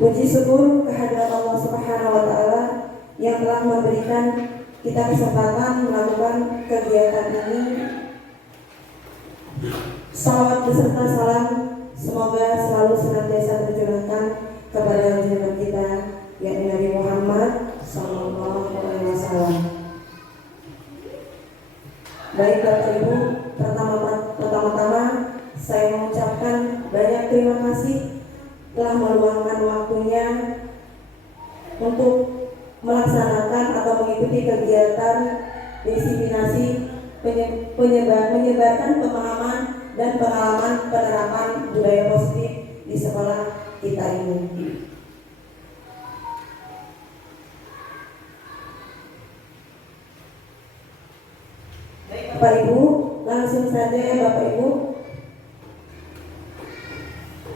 Puji syukur kehadirat Allah Subhanahu wa Ta'ala yang telah memberikan kita kesempatan melakukan kegiatan ini. Salawat beserta salam semoga selalu senantiasa tercurahkan kepada junjungan kita, yakni Nabi Muhammad Sallallahu Alaihi Wasallam. Baik Bapak Ibu, pertama-tama saya mengucapkan banyak terima kasih telah meluangkan waktunya untuk melaksanakan atau mengikuti kegiatan disiplinasi menyebarkan pemahaman dan pengalaman penerapan budaya positif di sekolah kita ini. Baik Bapak Ibu, langsung saja ya Bapak Ibu.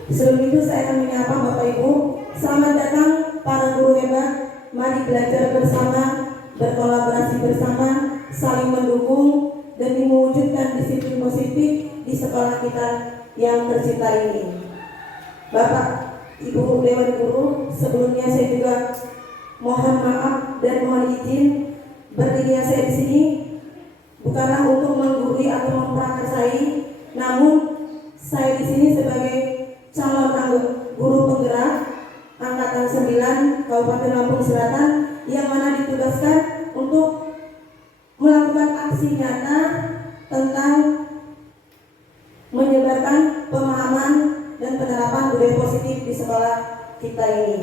Sebelum itu saya akan menyapa Bapak Ibu. Selamat datang para guru hebat. Mari belajar bersama, berkolaborasi bersama, saling mendukung demi mewujudkan disiplin positif di sekolah kita yang tercinta ini. Bapak, Ibu Dewan Guru, sebelumnya saya juga mohon maaf dan mohon izin berdirinya saya di sini bukanlah untuk menggurui atau memprakarsai, namun saya di sini sebagai calon guru penggerak Angkatan 9 Kabupaten Lampung Selatan yang mana ditugaskan untuk melakukan aksi nyata tentang menyebarkan pemahaman dan penerapan budaya positif di sekolah kita ini.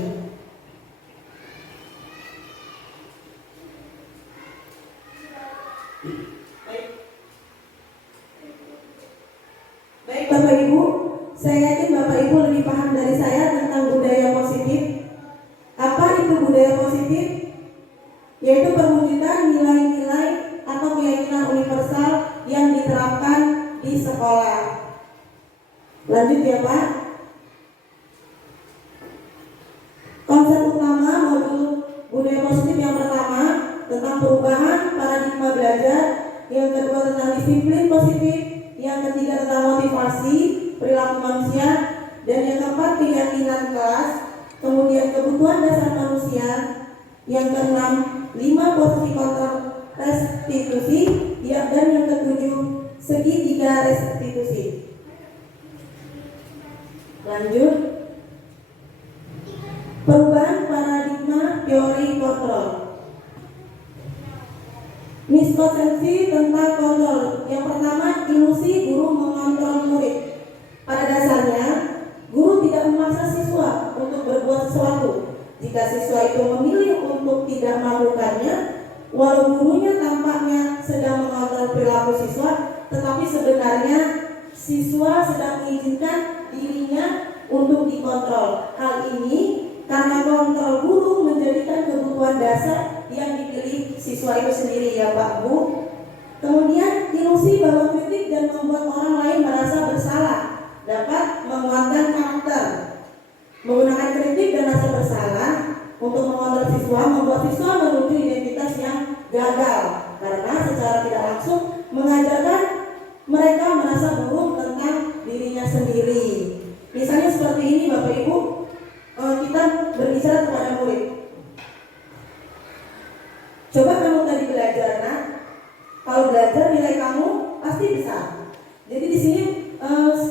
Baik Bapak Ibu, saya yakin Bapak Ibu lebih paham dari saya tentang budaya positif. Apa itu budaya positif? Yaitu perwujudan nilai-nilai atau keyakinan universal yang diterapkan di sekolah. Lanjut ya Pak. Konsep utama modul budaya positif yang pertama tentang perubahan paradigma belajar, yang kedua tentang disiplin positif, yang ketiga tentang motivasi perilaku manusia, dan yang keempat keyakinan kelas, kemudian kebutuhan dasar manusia, yang keenam 5 posisi kontrol restitusi, dan yang ketujuh segitiga restitusi. Lanjut, perubahan paradigma teori kontrol. Miskonsepsi tentang kontrol. Yang pertama, ilusi guru mengontrol murid. Pada dasarnya, guru tidak memaksa siswa untuk berbuat sesuatu. Jika siswa itu memilih untuk tidak melakukannya, walau gurunya tampaknya sedang mengontrol perilaku siswa, tetapi sebenarnya siswa sedang mengizinkan dirinya untuk dikontrol. Hal ini karena kontrol guru menjadikan kebutuhan dasar yang dipilih siswa itu sendiri ya Pak Bu. Kemudian ilusi bahwa kritik dan membuat orang lain merasa bersalah dapat menguatkan karakter. Menggunakan kritik dan rasa bersalah untuk mengontrol siswa membuat siswa menuju identitas yang gagal karena secara tidak langsung mengajarkan mereka merasa buruk tentang dirinya sendiri. Misalnya seperti ini Bapak Ibu, kita berbicara kepada murid. Coba kamu tadi belajar, nak. Kalau belajar nilai kamu pasti besar. Jadi di sini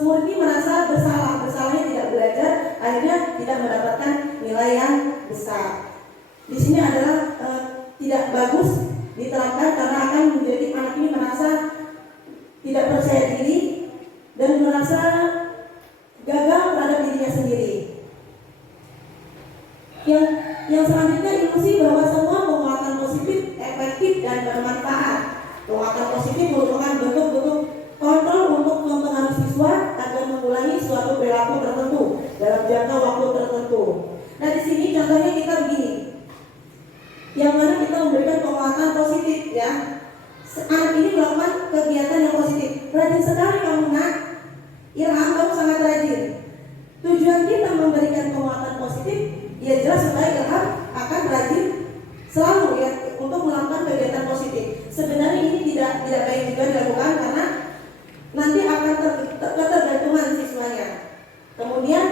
murid ini merasa bersalahnya tidak belajar, akhirnya tidak mendapatkan nilai yang besar. Di sini adalah tidak bagus diterapkan karena akan menjadi anak ini merasa tidak percaya diri dan merasa gagal terhadap dirinya sendiri. Yang selanjutnya ilusi bahwa semua penguatan positif efektif dan bermanfaat. Penguatan positif merupakan bentuk-bentuk kontrol untuk mempengaruhi siswa agar mengulangi suatu perilaku tertentu dalam jangka waktu tertentu. Nah di sini contohnya kita begini, yang mana kita memberikan penguatan positif ya. Anak ini melakukan kegiatan yang positif. Rajin sekali kamu nak, Ilham kamu sangat rajin. Tujuan kita memberikan penguatan positif ya jelas supaya Ilham akan rajin selalu ya untuk melakukan kegiatan positif. Sebenarnya ini tidak baik juga dilakukan karena nanti akan ketergantungan siswanya. Kemudian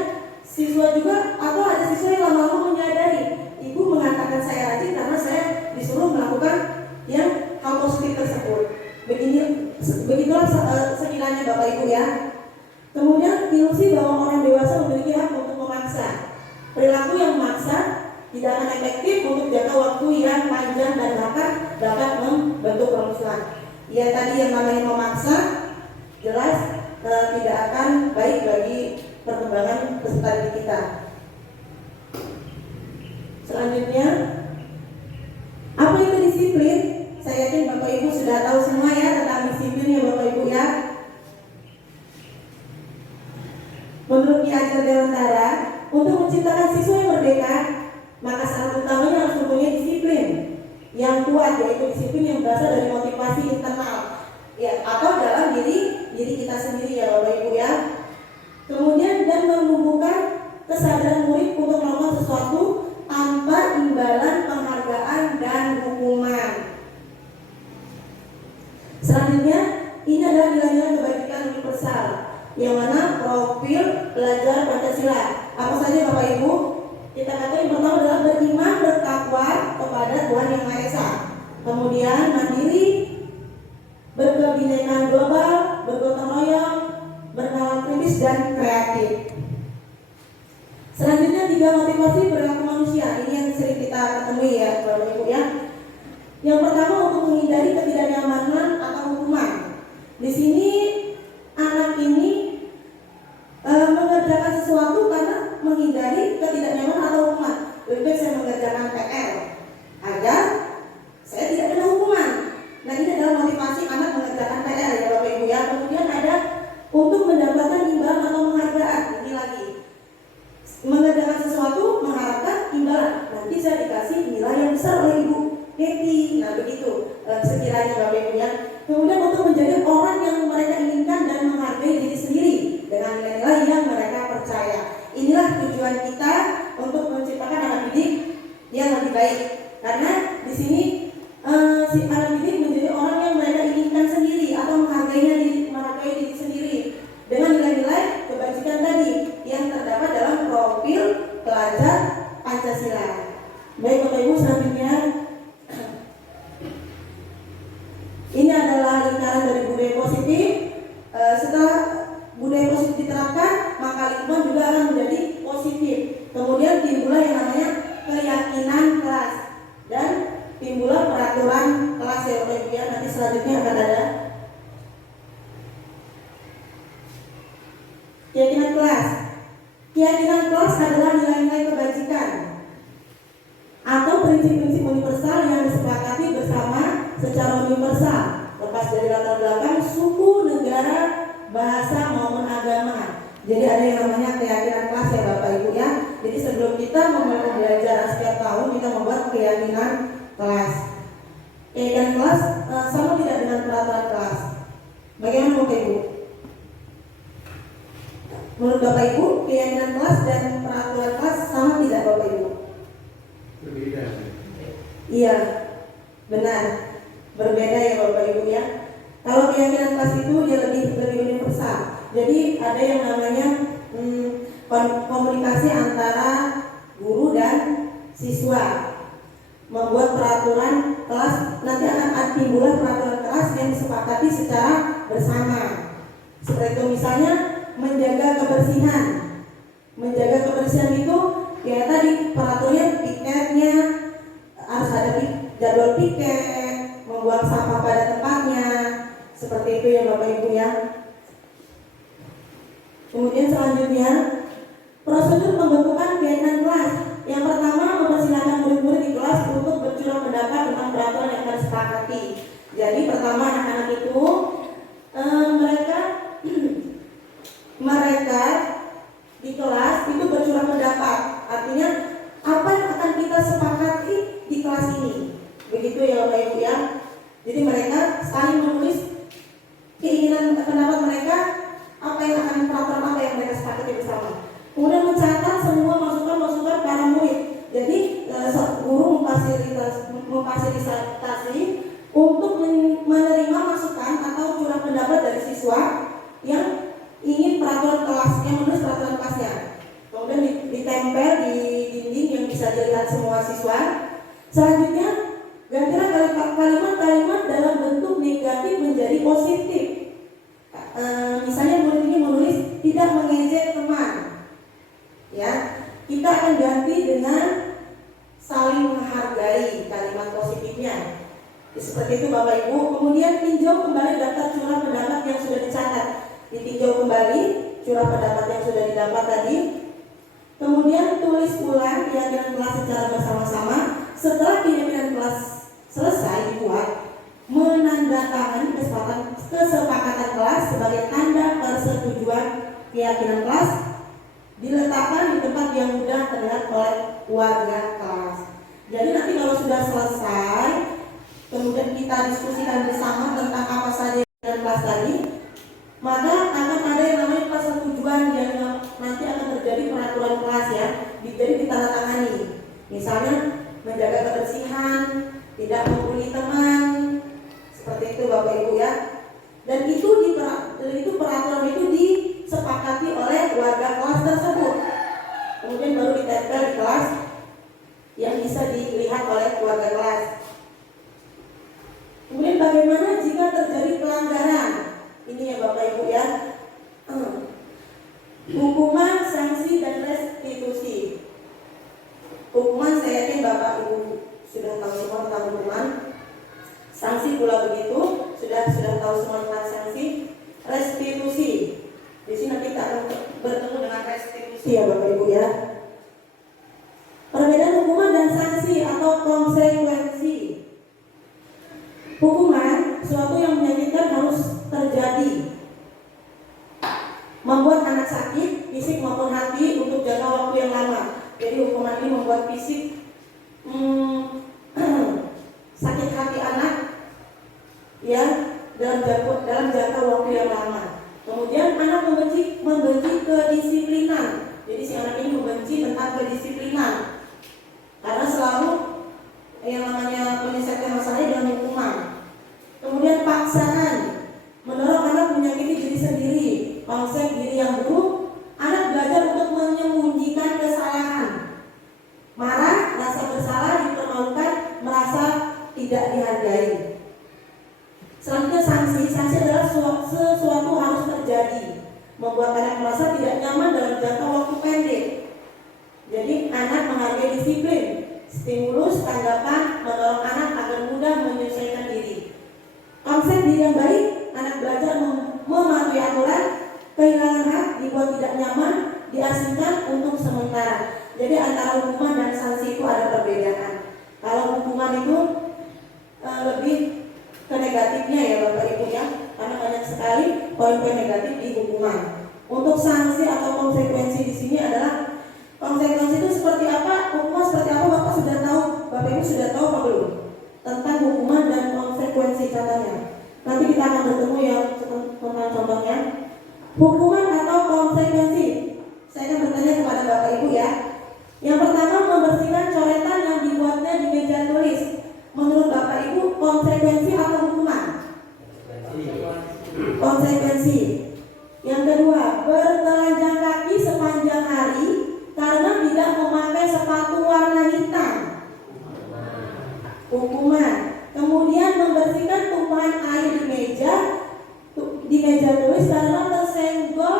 siswa juga atau ada siswa yang ilusi bahwa orang dewasa memiliki hak untuk memaksa. Perilaku yang memaksa tidak akan efektif untuk jangka waktu yang panjang dan bahkan dapat membentuk permusuhan. Ya tadi yang namanya memaksa jelas tidak akan baik bagi perkembangan peserta didik kita. Selanjutnya, apa itu disiplin? Saya yakin Bapak Ibu sudah tahu semua ya tentang disiplin ya Bapak Ibu ya. Menurut Ki Ageng Dewantara, untuk menciptakan siswa yang merdeka, maka syarat utamanya harus mempunyai disiplin yang kuat, yaitu disiplin yang berasal dari motivasi internal ya, atau dalam diri kita sendiri ya Bapak Ibu ya. Kemudian dan menumbuhkan kesadaran murid untuk melakukan sesuatu tanpa imbalan penghargaan dan hukuman. Selanjutnya, ini adalah nilai-nilai kebajikan universal, yang mana profil belajar Pancasila. Apa saja Bapak Ibu? Kita katakan yang pertama adalah beriman bertakwa kepada Tuhan Yang Maha Esa. Kemudian mandiri, berkebinekaan global, bergotong royong, bernalar kritis dan kreatif. Selanjutnya 3 motivasi perilaku manusia. Ini yang sering kita ketemui ya Bapak Ibu ya. Yang pertama untuk menghindari ketidaknyamanan atau hukuman. Di sini anak ini mengerjakan sesuatu karena menghindari ketidaknyamanan atau hukuman. Lebih baik saya mengerjakan PR agar saya tidak kena hukuman. Nah ini adalah motivasi anak mengerjakan PR ya Bapak Ibu ya. Kemudian ada untuk mendapatkan imbalan atau penghargaan. Ini lagi mengerjakan sesuatu mengharapkan imbalan. Nanti saya dikasih nilai yang besar oleh Ibu Eti. Nah begitu sekiranya Bapak Ibu ya. Kemudian untuk menjadi orang yang mereka inginkan dan menghargai diri sendiri dengan nilai-nilai yang mereka percaya. Inilah tujuan kita untuk menciptakan anak didik yang lebih baik. Karena di sini si anak didik menjadi orang yang mereka inginkan sendiri atau menghargai diri sendiri dengan nilai-nilai kebajikan tadi yang terdapat dalam profil pelajar Pancasila. Baik Bapak Ibu, selanjutnya ini adalah lingkaran dari budaya positif. Setelah budaya positif diterapkan, maka lingkungan juga akan menjadi positif. Kemudian timbullah yang namanya keyakinan kelas dan timbullah peraturan kelas ya Bapak Ibu ya. Nanti selanjutnya akan ada keyakinan kelas. Keyakinan kelas adalah nilai-nilai kebajikan atau prinsip-prinsip universal yang disepakati bersama secara universal, lepas dari latar belakang suku, negara, bahasa maupun agama. Jadi ada yang namanya keyakinan kelas ya Bapak Ibu ya. Jadi sebelum kita memulai belajar setiap tahun kita membuat keyakinan kelas. Keyakinan kelas sama tidak dengan peraturan kelas. Bagaimana Bapak Ibu? Menurut Bapak Ibu, keyakinan kelas dan peraturan kelas sama tidak Bapak Ibu? Berbeda. Iya, benar. Berbeda ya Bapak Ibu ya. Kalau keyakinan kelas itu dia lebih universal. Jadi ada yang namanya komunikasi antara guru dan siswa, membuat peraturan kelas. Nanti akan timbul peraturan kelas yang disepakati secara bersama. Seperti itu misalnya menjaga kebersihan. Menjaga kebersihan itu ya tadi peraturannya piketnya harus ada jadwal piket, membuang sampah pada tempatnya, seperti itu ya Bapak Ibu ya. Kemudian selanjutnya prosedur pembentukan keyakinan kelas. Yang pertama mempersilahkan murid-murid di kelas untuk bercurah pendapat tentang peraturan yang akan disepakati. Jadi pertama anak-anak itu mereka di kelas itu bercurah pendapat. Artinya apa yang akan kita sepakati di kelas ini. Begitu ya Bapak Ibu ya. Jadi mereka saling menulis keinginan pendapat mereka, apa yang akan peraturan apa yang mereka sepakati bersama. Kemudian mencatat semua masukan-masukan para murid. Jadi guru memfasilitasi untuk menerima masukan atau curah pendapat dari siswa yang ingin peraturan kelas, yang menulis peraturan kelasnya. Kemudian ditempel di dinding yang bisa dilihat semua siswa. Selanjutnya gantilah kalimat-kalimat dalam bentuk negatif menjadi positif. Misalnya murid ini menulis tidak mengejek akan ganti dengan saling menghargai, kalimat positifnya. Seperti itu Bapak Ibu. Kemudian tinjau kembali daftar curah pendapat yang sudah dicatat. Ditinjau kembali curah pendapat yang sudah didapat tadi. Kemudian tulis ulang keyakinan kelas secara bersama-sama. Setelah keyakinan kelas selesai dibuat, menandatangani kesepakatan kelas sebagai tanda persetujuan keyakinan kelas, diletakkan di tempat yang mudah terlihat oleh warga kelas. Jadi nanti kalau sudah selesai, kemudian kita diskusikan bersama tentang apa saja keyakinan kelas tadi, maka akan ada yang namanya persetujuan yang nanti akan terjadi peraturan kelas ya. Jadi ditandatangani. Misalnya menjaga kebersihan, tidak membuli teman, seperti itu Bapak Ibu ya. Dan itu peraturan itu disepakati oleh warga kelas tersebut. Kemudian baru ditempel di kelas yang bisa dilihat oleh warga kelas. Kemudian bagaimana jika terjadi pelanggaran? Ini ya Bapak Ibu ya. Hukuman, sanksi, dan restitusi. Hukuman saya yakin Bapak Ibu sudah tahu semua tentang hukuman. Sanksi pula begitu, sudah tahu semua tentang sanksi. Restitusi. Di sini nanti kita akan bertemu dengan restitusi ya Bapak Ibu ya. Perbedaan hukuman dan sanksi atau konsekuensi. Hukuman suatu yang menyakitkan harus terjadi, membuat anak sakit, fisik maupun hati untuk jangka waktu yang lama. Jadi hukuman ini membuat fisik sakit hati anak ya dalam jangka waktu yang lama. Kemudian anak membenci kedisiplinan. Jadi si anak ini membenci tentang kedisiplinan karena selalu yang namanya menyelesaikan masalahnya dengan hukuman. Kemudian paksaan, mendorong anak menyakiti diri sendiri, konsep diri yang buruk. Anak belajar untuk menyembunyikan kesalahan, marah, rasa bersalah, dipermalukan, merasa tidak dihargai. Selanjutnya sanksi adalah sesuatu harus terjadi, membuat anak merasa tidak nyaman dalam jangka waktu pendek. Jadi anak menghargai disiplin, stimulus, tanggapan, mendorong anak agar mudah menyesuaikan diri. Konsep diri yang baik, anak belajar mematuhi aturan, kehilangan hak, dibuat tidak nyaman, diasingkan untuk sementara. Jadi antara hukuman dan sanksi itu ada perbedaan. Kalau hukuman itu lebih ke negatifnya ya Bapak Ibu ya, karena banyak sekali poin-poin negatif di hukuman. Untuk sanksi atau konsekuensi di sini adalah konsekuensi itu seperti apa, hukuman seperti apa Bapak sudah tahu, Bapak Ibu sudah tahu apa belum tentang hukuman dan konsekuensi katanya. Nanti kita akan bertemu ya tentang contohnya. Hukuman atau konsekuensi. Saya akan bertanya kepada Bapak Ibu ya. Yang pertama, membersihkan coretan yang dibuatnya di meja tulis. Menurut Bapak Ibu, konsekuensi atau hukuman? Konsekuensi. Yang kedua, bertelanjang kaki sepanjang hari karena tidak memakai sepatu warna hitam. Hukuman. Kemudian membersihkan tumpahan air di meja tulis karena tersenggol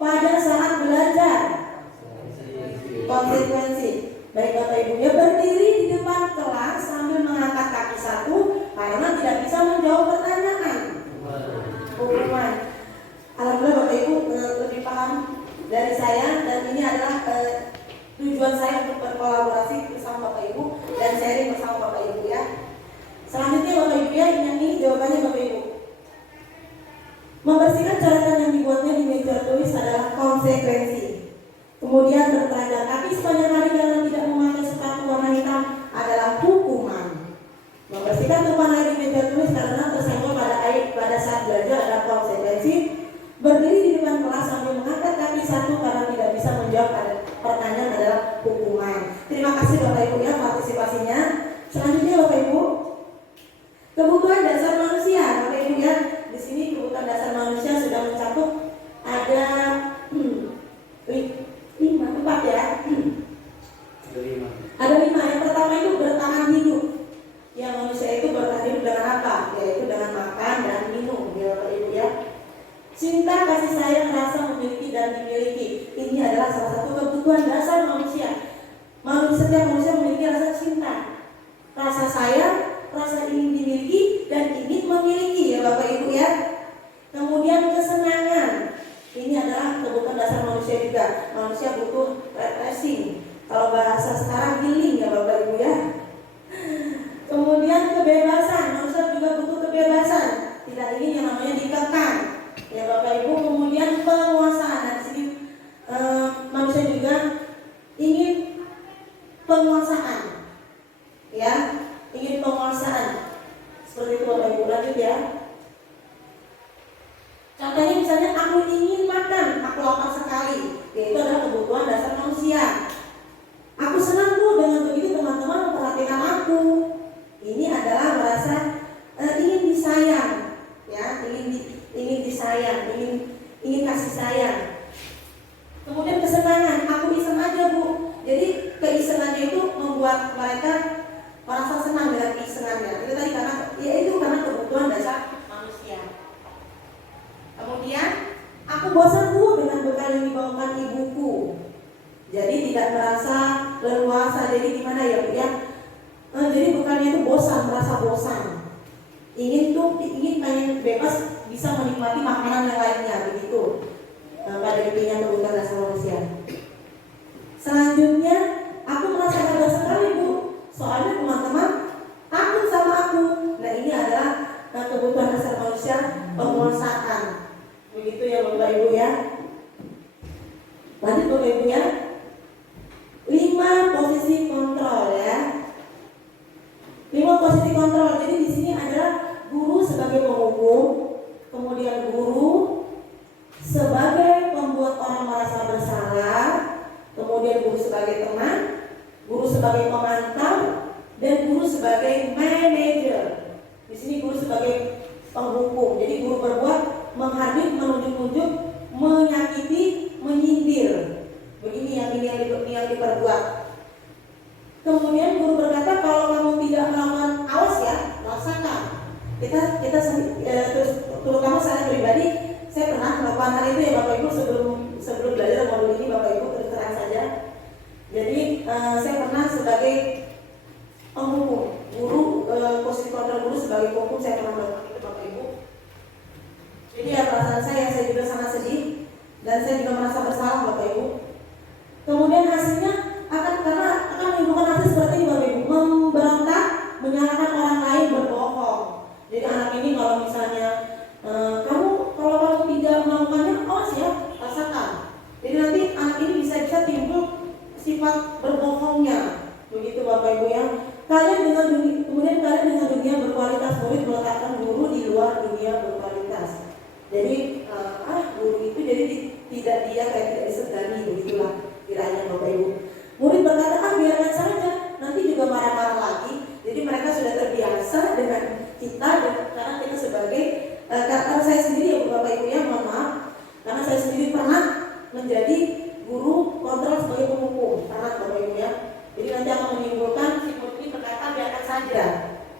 pada saat belajar. Konsekuensi. Baik Bapak Ibu ya, berdiri di depan kelas sambil mengangkat kaki satu karena tidak bisa menjawab pertanyaan. Hukuman. Alhamdulillah Bapak Ibu lebih paham dari saya, dan ini adalah tujuan saya untuk berkolaborasi bersama Bapak Ibu dan sharing bersama Bapak Ibu ya. Selanjutnya Bapak Ibu ya, ini jawabannya Bapak Ibu. Membersihkan coretan yang dibuatnya di meja tulis adalah konsekuensi. Kemudian bertelanjang kaki sepanjang hari karena tidak memakai sepatu warna hitam adalah hukuman. Membersihkan tumpahan air di meja tulis karena tersenggol pada saat belajar adalah konsekuensi. Berdiri di depan kelas sambil mengangkat kaki satu karena tidak bisa menjawab pertanyaan adalah hukuman. Terima kasih Bapak Ibu ya partisipasinya. Selanjutnya Bapak Ibu, kebutuhan dasar manusia. Bapak Ibu ya, di sini kebutuhan dasar manusia sudah mencakup ada 4 ya. Ada 5. Yang pertama itu bertahan hidup. Yang manusia itu bertahan hidup dengan apa? Yaitu dengan makan dan minum ya Bapak Ibu ya. Cinta, kasih sayang, rasa memiliki dan dimiliki. Ini adalah salah satu kebutuhan dasar manusia. juga manusia butuh refreshing. Kalau bahasa sekarang healing ya Bapak Ibu ya. Kemudian kebebasan, manusia juga butuh kebebasan. Tidak ingin yang namanya dikekang ya Bapak Ibu. Kemudian penguasaan. Nah, di sini manusia juga ingin penguasaan, ya, ingin penguasaan. Seperti itu Bapak Ibu. Lanjut ya. Contohnya misalnya aku ingin makan, aku lapar sekali. Yaitu adalah kebutuhan dasar manusia. Aku senang tuh dengan begitu teman-teman memperhatikan aku. Ini adalah merasa ingin disayang, ya, ingin disayang, ingin kasih sayang. Kemudian kesenangan, aku iseng aja Bu. Jadi keisengannya itu membuat mereka merasa senang dengan keisengannya. Itu tadi karena kebutuhan dasar manusia. Kemudian aku bosan Bu dengan bekal yang dibawakan ibuku. Jadi tidak merasa leluasa. Jadi gimana ya Bu ya? Jadi bekalnya itu bosan, merasa bosan. Ingin pengen bebas bisa menikmati makanan yang lainnya begitu. Pada intinya kebutuhan dasar manusia. Selanjutnya, aku merasa bangga sekali Bu. Soalnya teman-teman takut sama aku. Nah ini adalah kebutuhan dasar manusia, penguasaan. Begitu ya Bapak Ibu ya. Lanjut Bapak Ibu ya. 5 posisi kontrol ya. 5 posisi kontrol. Jadi di sini adalah guru sebagai penghukum, kemudian guru sebagai pembuat orang merasa bersalah, kemudian guru sebagai teman, guru sebagai pemantau, dan guru sebagai manajer. Di sini guru sebagai penghukum. Jadi guru berbuat menghardik, menunjuk-nunjuk, menyakiti, menyindir. Begini yang diperbuat. Kemudian guru berkata kalau kamu tidak melakukan, awas ya, laksanakan. Kita terutama saya pribadi, saya pernah melakukan hal itu ya Bapak Ibu sebelum belajar modul ini Bapak Ibu terus terang saja. Jadi saya pernah sebagai penghukum, guru posisi kontrol guru sebagai penghukum saya pernah melakukan itu Bapak Ibu. Jadi ya perasaan saya juga sangat sedih dan saya juga merasa bersalah Bapak Ibu. Kemudian hasilnya akan menimbulkan hasil seperti ini Bapak Ibu, memberontak, menyalahkan orang lain, berbohong. Jadi anak ini kalau misalnya kalau tidak melakukannya, awas ya, rasakan. Jadi nanti anak ini bisa timbul sifat berbohongnya. Begitu Bapak Ibu ya. Kemudian kalian dengan dunia berkualitas murid meletakkan guru di luar dunia berkualitas. Jadi guru itu jadi tidak disegani, begitulah kiranya Bapak Ibu. Murid berkata biarkan saja, nanti juga marah-marah lagi. Jadi mereka sudah terbiasa dengan kita karena kita sebagai karena saya sendiri ya Bapak Ibu ya, mohon maaf, karena saya sendiri pernah menjadi guru kontrol sebagai penghukum, pernah Bapak Ibu ya. Jadi nanti akan menimbulkan si murid ini berkata biarkan saja,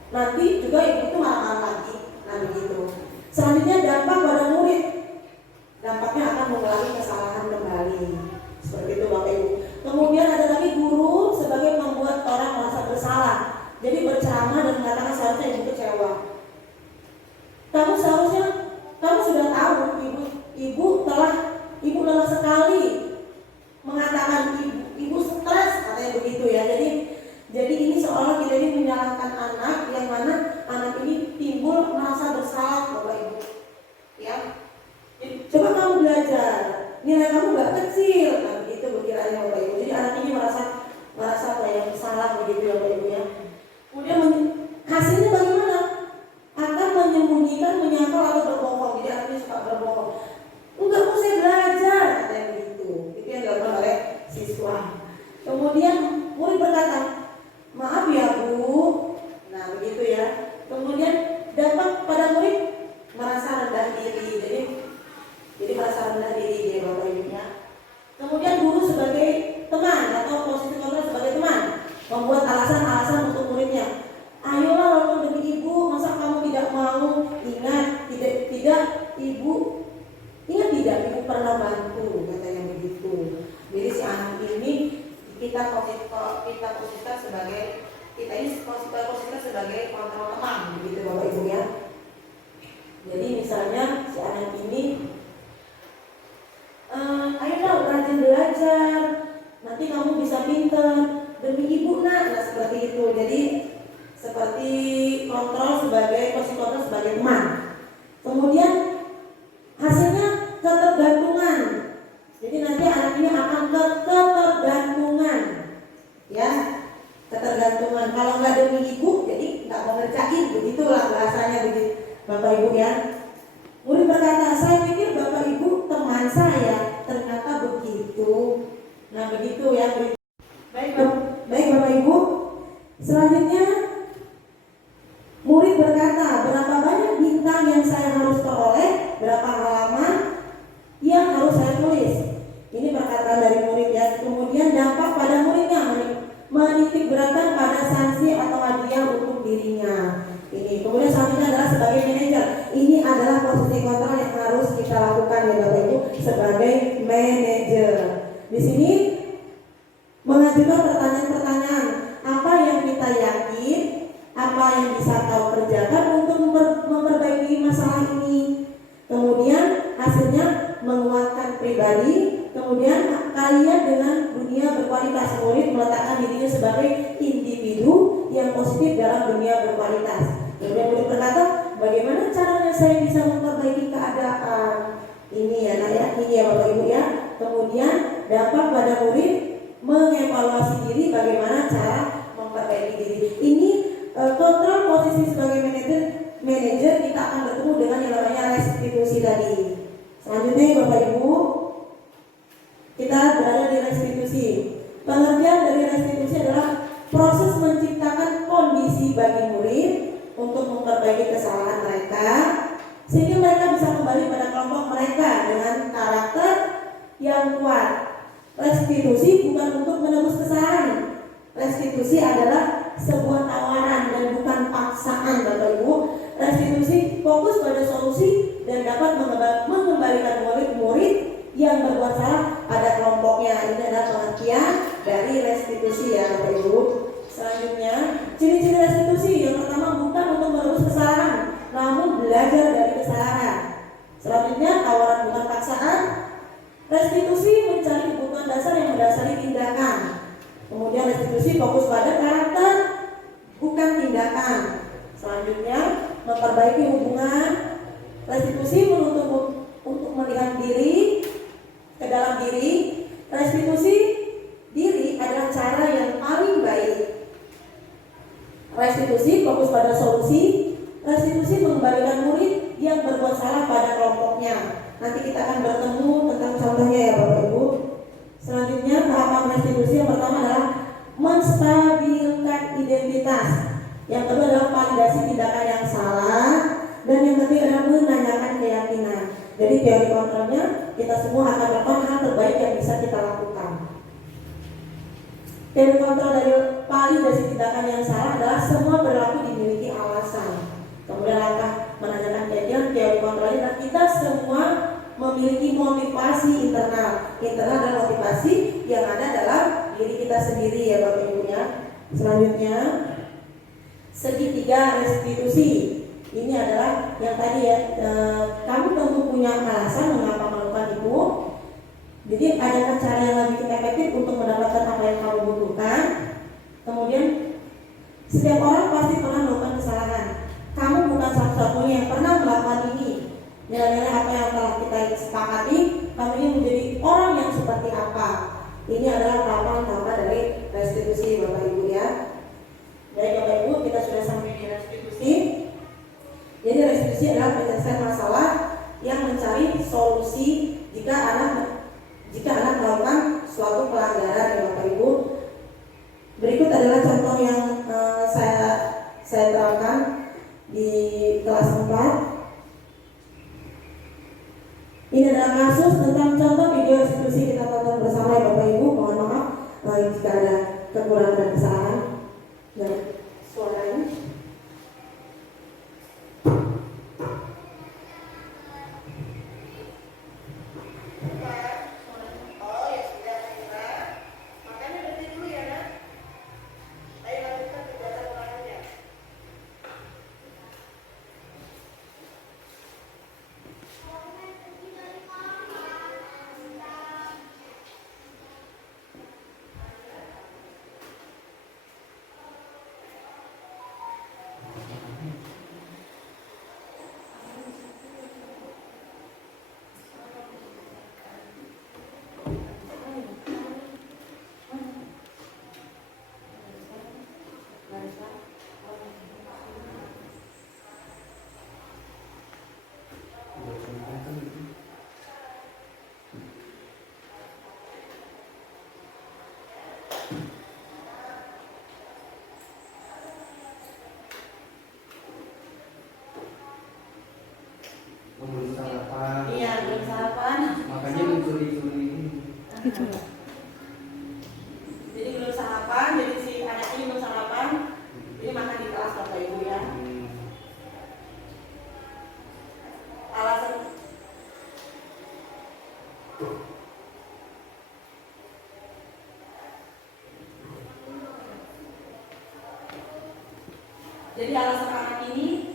nanti juga ibu itu marah-marah lagi. Nah begitu. Selanjutnya dampak pada murid, dampaknya akan mengulangi kesalahan kembali. Seperti itu Bapak Ibu. Kemudian ada lagi guru sebagai pembuat orang merasa bersalah. Jadi berceramah dan mengatakan seharusnya ibu kecewa. Kamu sudah tahu ibu lelah sekali mengatakan ibu stres, katanya begitu ya. Jadi ini seolah kita ini menyalahkan anak yang mana anak ini timbul merasa bersalah Bapak Ibu. Ya. Coba kamu belajar, nilai kamu gak kecil, nah begitu berkiranya Bapak Ibu. Jadi anak ini merasa yang salah begitu ya Bapak Ibu ya. Kemudian hasilnya bagaimana? Akan menyembunyikan, menyangkal atau berbohong. Jadi anaknya suka berbohong. Enggak mau saya belajar, katanya begitu. Itu yang dilakukan oleh siswa. Kemudian murid berkata, maaf ya Bu. Nah begitu ya. Kemudian dampak pada murid merasa rendah diri. Jadi merasa rendah diri ya Bapak Ibu ya. Kemudian guru sebagai teman atau posisi kontrol sebagai teman membuat alasan-alasan untuk belajar, nanti kamu bisa pinter demi ibu nak. Nah seperti itu. Jadi seperti kontrol posisi kontrol sebagai teman. Kemudian hasilnya ketergantungan. Jadi nanti anak ini akan ketergantungan, ya, ketergantungan. Kalau nggak demi ibu, jadi nggak mau ngerjain. Begitulah bahasanya, begitu, Bapak Ibu ya. Murid berkata, saya pikir Bapak Ibu teman saya, ternyata begitu. Nah begitu ya. Baik Bapak Ibu. Selanjutnya murid berkata, berapa banyak bintang yang saya harus peroleh, berapa halaman yang harus saya tulis. Ini perkataan dari murid ya. Kemudian dampak pada muridnya, menitik beratkan pada sanksi atau hadiah untuk dirinya. Ini kemudian selanjutnya adalah sebagai manajer. Ini adalah posisi kontrol yang harus kita lakukan ya Bapak Ibu sebagai manajer. Di sini mengajukan pertanyaan-pertanyaan, apa yang kita yakin, apa yang bisa kau kerjakan untuk memperbaiki masalah ini. Kemudian hasilnya menguatkan pribadi. Kemudian kalian dengan dunia berkualitas, murid meletakkan dirinya sebagai individu yang positif dalam dunia berkualitas. Kemudian murid berkata, bagaimana caranya saya bisa memperbaiki keadaan ini ya nak ya, ini ya Bapak Ibu ya. Kemudian dampak pada murid mengevaluasi diri, bagaimana cara memperbaiki diri. Ini kontrol posisi sebagai manajer kita akan bertemu dengan yang namanya restitusi tadi. Selanjutnya Bapak Ibu, kita berada di restitusi. Pengertian dari restitusi adalah proses menciptakan kondisi bagi murid untuk memperbaiki kesalahan mereka sehingga mereka bisa kembali pada kelompok mereka dengan karakter yang kuat. Restitusi bukan untuk menebus kesalahan. Restitusi adalah sebuah tawaran dan bukan paksaan Bapak Ibu. Restitusi fokus pada solusi dan dapat mengembalikan murid-murid yang berbuat salah pada kelompoknya. Ini adalah pengertian dari restitusi ya Bapak Ibu. Selanjutnya, ciri-ciri restitusi yang pertama bukan untuk menebus kesalahan, namun belajar dari kesalahan. Selanjutnya, tawaran bukan paksaan. Restitusi mencari kebutuhan dasar yang mendasari tindakan. Kemudian restitusi fokus pada karakter bukan tindakan. Selanjutnya, memperbaiki hubungan. Restitusi menuntut untuk melihat diri ke dalam diri. Restitusi diri adalah cara yang paling baik. Restitusi fokus pada solusi. Restitusi mengembalikan murid yang berbuat salah pada kelompoknya. Nanti kita akan bertemu tentang contohnya ya Bapak Ibu. Selanjutnya tahapan restitusi yang pertama adalah menstabilkan identitas. Yang kedua adalah validasi tindakan yang salah. Dan yang ketiga adalah menanyakan keyakinan. Jadi teori kontrolnya kita semua akan melakukan hal terbaik yang bisa kita lakukan. Teori kontrol dari validasi tindakan yang salah adalah semua berlaku dimiliki alasan. Kemudian langkah menanyakan keyakinan, teori kontrolnya adalah kita semua memiliki motivasi internal. Internal adalah motivasi yang ada dalam diri kita sendiri ya Bapak Ibu ya. Selanjutnya segitiga restitusi. Ini adalah yang tadi ya, kamu tentu punya alasan mengapa melakukan itu. Jadi adakah cara yang lebih efektif untuk mendapatkan apa yang kamu butuhkan. Kemudian setiap orang pasti pernah melakukan kesalahan. Kamu bukan satu-satunya yang pernah melakukan ini. Nilai-nilai apa yang telah kita sepakati, kamu ini menjadi orang yang seperti apa. Ini adalah tahapan-tahapan dari restitusi Bapak Ibu ya. Baik Bapak Ibu, kita sudah sampai di restitusi. Jadi restitusi adalah penyelesaian masalah yang mencari solusi jika anak melakukan suatu pelanggaran ya Bapak Ibu. Berikut adalah contoh yang saya terangkan di kelas 4. Ini adalah kasus tentang contoh video restitusi kita tonton bersama ya Bapak Ibu. Mohon maaf jika ada kekurangan dan kesalahan dan suaranya. Jadi belum sarapan, jadi si anak ini belum sarapan, ini makan di kelas Bapak Ibu ya. Alasan jadi alasan anak ini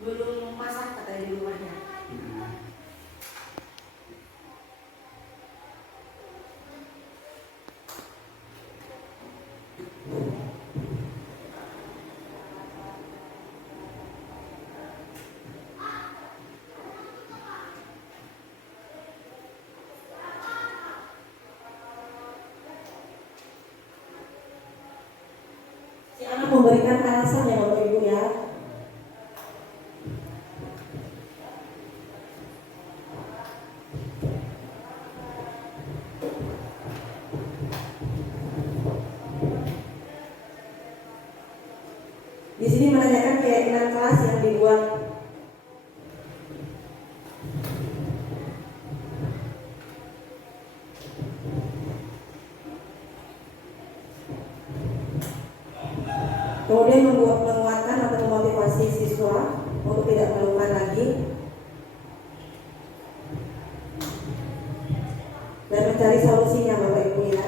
belum masak katanya di rumahnya. Si anak memberikan alasan ya Bapak Ibu ya. Di sini menanyakan keyakinan kelas yang dibuat. Kemudian menguatkan atau memotivasi siswa untuk tidak melakukan lagi dan mencari solusinya Bapak Ibu ya.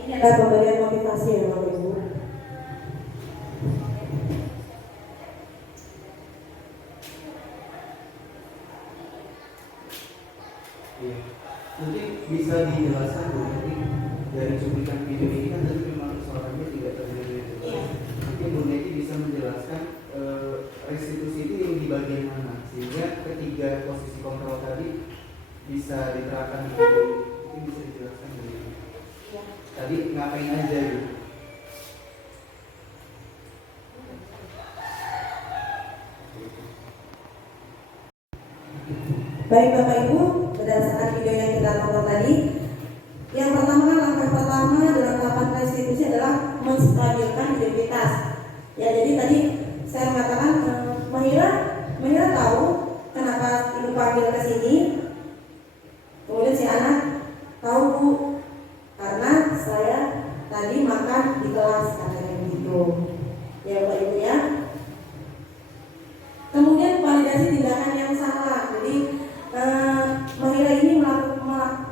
Ini adalah pemberian motivasi ya Bapak Ibu. Iya. Nanti bisa dijelaskan Bu, nanti dari cuplikan video ini kan tadi memang suaranya tidak terdengar. Iya. Nanti Bu Neti bisa menjelaskan restitusi itu yang di bagian mana, sehingga ketiga posisi kontrol tadi bisa diterapkan di video. Mungkin bisa dijelaskan dari ini. Iya. Tadi ngapain aja gitu? Baik Bapak Ibu, berdasarkan video yang kita tonton tadi, yang pertama langkah pertama dalam tahapan restitusi adalah menstabilkan identitas. Ya jadi tadi saya mengatakan Mahira tahu kenapa ibu panggil ke sini. Kemudian si anak tahu Bu, karena saya tadi makan di kelas katanya begitu. Ya Bapak Ibu ya. Kemudian validasi tindakan yang salah. Jadi Mahira ini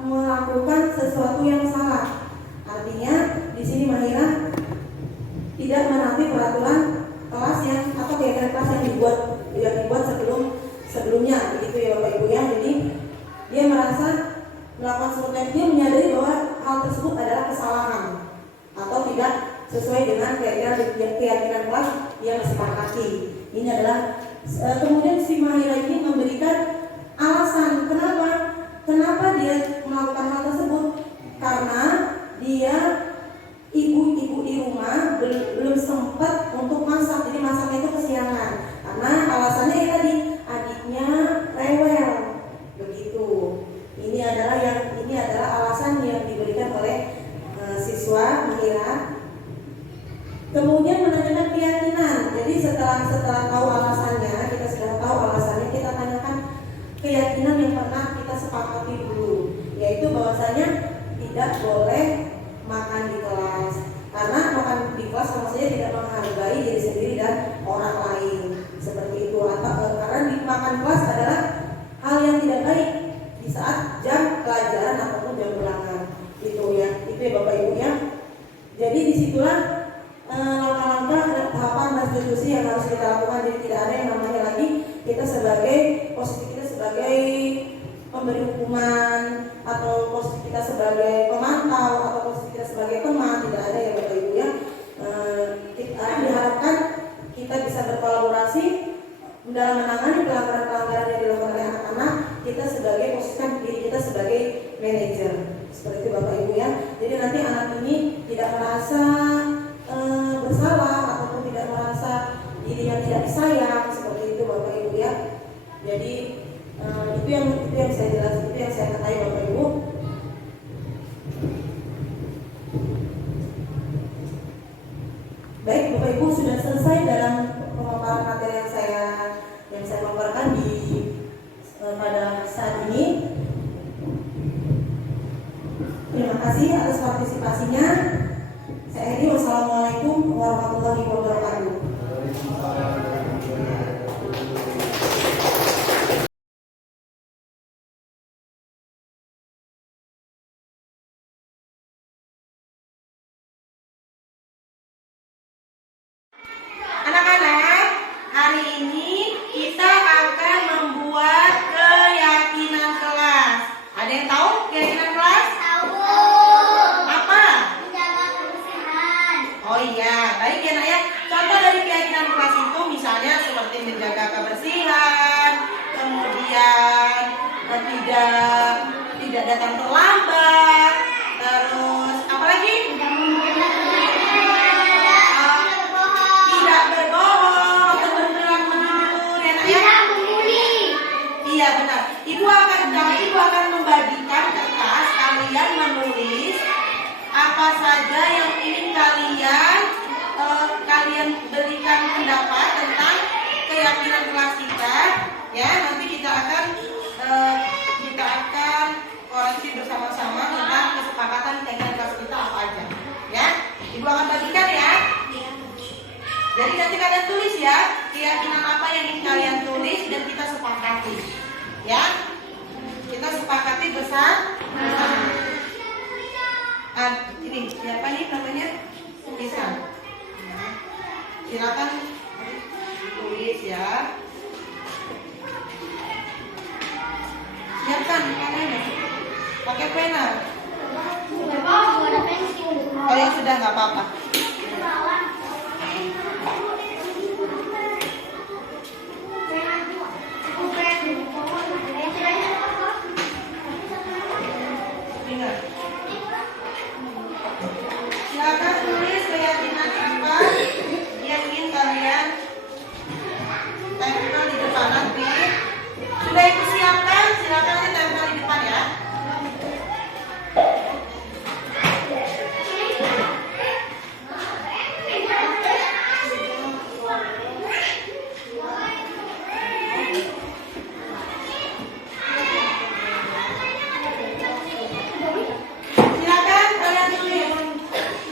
melakukan sesuatu yang salah. Artinya di sini Mahira tidak menaati peraturan kelas yang atau kegiatan kelas yang dibuat sebelumnya, begitu ya Bapak Ibu ya. Jadi dia merasa melakukan sesuatu yang dia menyadari bahwa hal tersebut adalah kesalahan atau tidak sesuai dengan keyakinan kelas yang disepakati. Ini adalah kemudian si Mahira ini memberikan alasan kenapa dia melakukan hal tersebut, karena dia ibu-ibu di rumah belum sempat untuk masak, jadi masaknya itu kesiangan. Karena alasannya ya tadi adiknya rewel begitu. Ini adalah alasan yang diberikan oleh siswa Mahira. Kemudian menanyakan keyakinan. Jadi setelah tahu alasannya, kita sudah tahu alasannya, kita tanyakan keyakinan yang pernah kita sepakati dulu, yaitu bahwasanya tidak boleh makan di kelas. Karena makan di kelas sama saja tidak menghargai diri sendiri dan orang lain. Seperti itu. Karena di makan kelas adalah hal yang tidak baik di saat jam pelajaran ataupun jam ulangan. Itu ya Bapak Ibu ya. Jadi disitulah langkah-langkah tahapan harus kita lakukan. Jadi tidak ada yang namanya lagi kita sebagai posisi kita sebagai pemberi hukuman atau posisi kita sebagai pemantau atau posisi kita sebagai teman, tidak ada ya Bapak Ibu ya. Kita diharapkan kita bisa berkolaborasi dalam menangani pelanggaran-pelanggaran yang dilakukan oleh anak-anak. Kita sebagai posisikan diri kita sebagai manajer seperti itu Bapak Ibu ya. Jadi nanti anak ini tidak merasa bersalah ataupun tidak merasa dirinya tidak disayang seperti itu Bapak Ibu ya. Jadi itu yang saya jelaskan, itu yang saya katakan Bapak Ibu. Baik Bapak Ibu, sudah selesai dalam pemaparan materi yang saya paparkan pada saat ini. Terima kasih atas partisipasinya. Saya akhiri, wassalamualaikum warahmatullahi wabarakatuh. Anak-anak, hari ini kita akan membuat keyakinan kelas. Ada yang tahu keyakinan kelas? Tahu. Apa? Menjaga kebersihan. Oh iya, baik ya nak ya. Contoh dari keyakinan kelas itu misalnya seperti menjaga kebersihan, kemudian tidak datang terlambat, terus apa lagi? Tidak berbohong, berperilaku jujur, ya nak ya. Tidak membuli. Iya benar. Ibu akan membagikan kertas, kalian menulis apa saja yang ingin kalian berikan pendapat tentang keyakinan kelas kita. Ya, nanti kita akan koreksi bersama-sama tentang kesepakatan keyakinan kelas kita apa aja. Ya, Ibu akan bagikan ya. Jadi nanti kalian tulis ya keyakinan apa yang ingin kalian tulis dan kita sepakati. Ya, kita sepakati bersama. Ini siapa nih namanya? Lisan. Silakan tulis ya. Siapkan penanya. Pakai pena. Ada pensil. Oh yang sudah nggak apa-apa. Ingat. Silakan tulis keyakinan apa yang ingin kalian tempel di depan nanti. Sudah Ibu siapkan, silakan ditempel di depan ya. Silakan kalian tulis.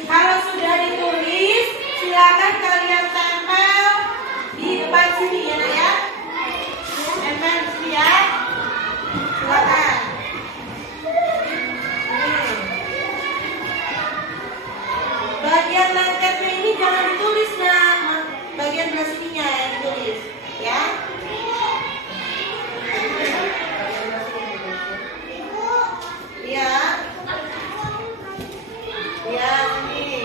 Kalau sudah ditulis, silakan kalian tempel di depan sini ya nak ya. Tempel di sini ya. Silakan. Bagian lengketnya ini jangan ditulis nak. Bagian belah sininya yang ditulis ya. Iya. Ya, ini.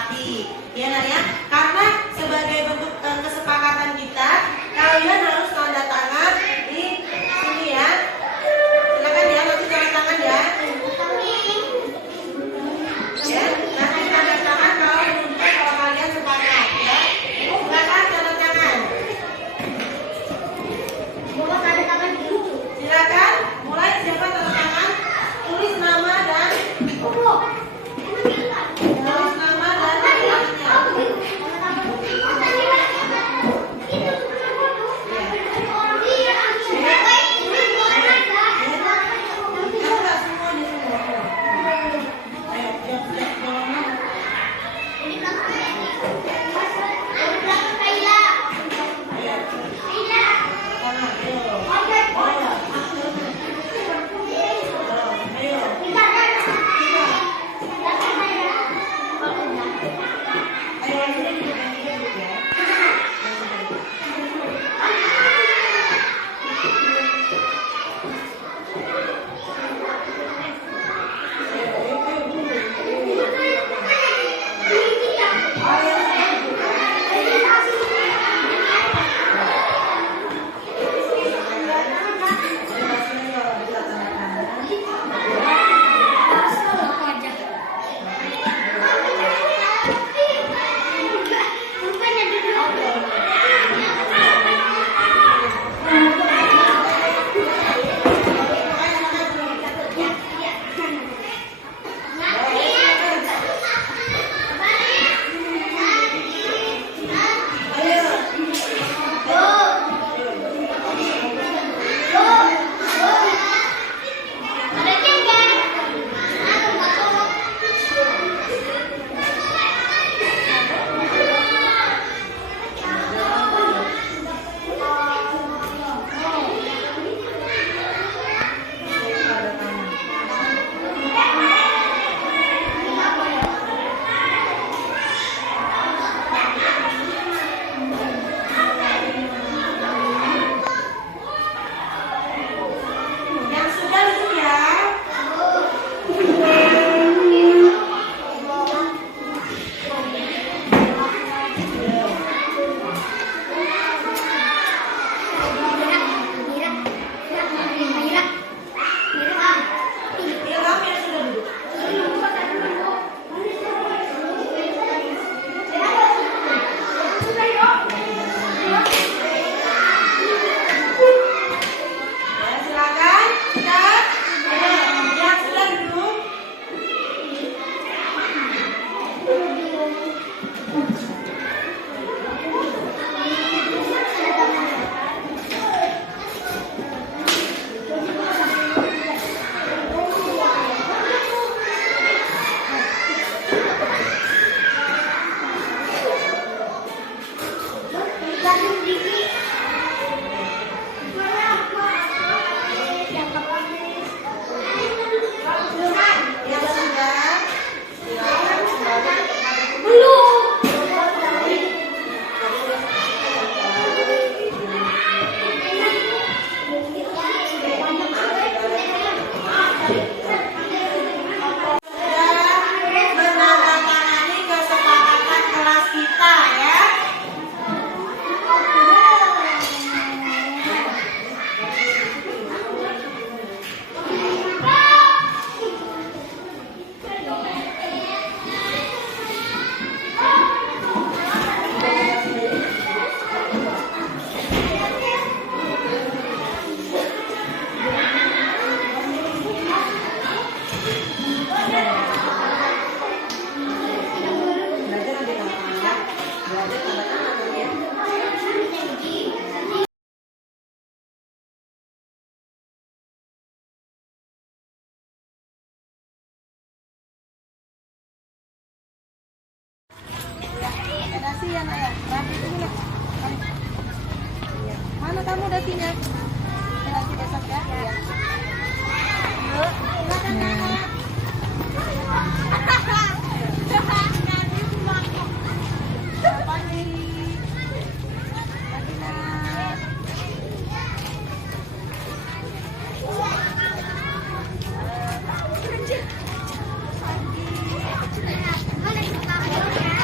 sepakati, ya nak ya. Karena sebagai bentuk kesepakatan kita, kalian harus tanda tangan di sini ya. Silakan ya, nanti tanda tangan ya. Ya, nanti tanda tangan kalau menunjukkan kalau kalian sepakat ya. Silakan tanda tangan. Silakan, mulai siapa tanda tangan, tulis nama dan Kasihan ayah, rapi dulu lah. Mana kamu dasinya? Dasi besok ya. Mana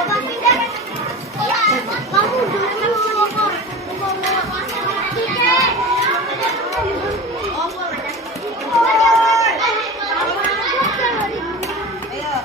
Bapak pindah. Kamu dulu. Ayo.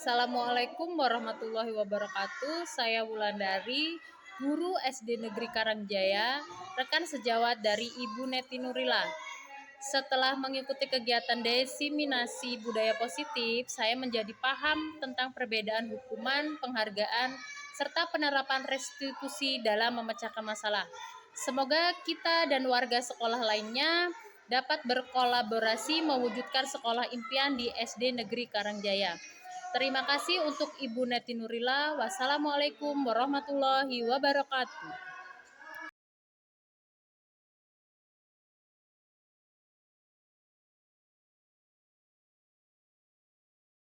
Assalamualaikum warahmatullahi wabarakatuh. Saya Wulandari, guru SD Negeri Karangjaya, rekan sejawat dari Ibu Neti Nurila. Setelah mengikuti kegiatan diseminasi budaya positif, saya menjadi paham tentang perbedaan hukuman, penghargaan, serta penerapan restitusi dalam memecahkan masalah. Semoga kita dan warga sekolah lainnya dapat berkolaborasi mewujudkan sekolah impian di SD Negeri Karangjaya. Terima kasih untuk Ibu Neti Nurila. Wassalamualaikum warahmatullahi wabarakatuh.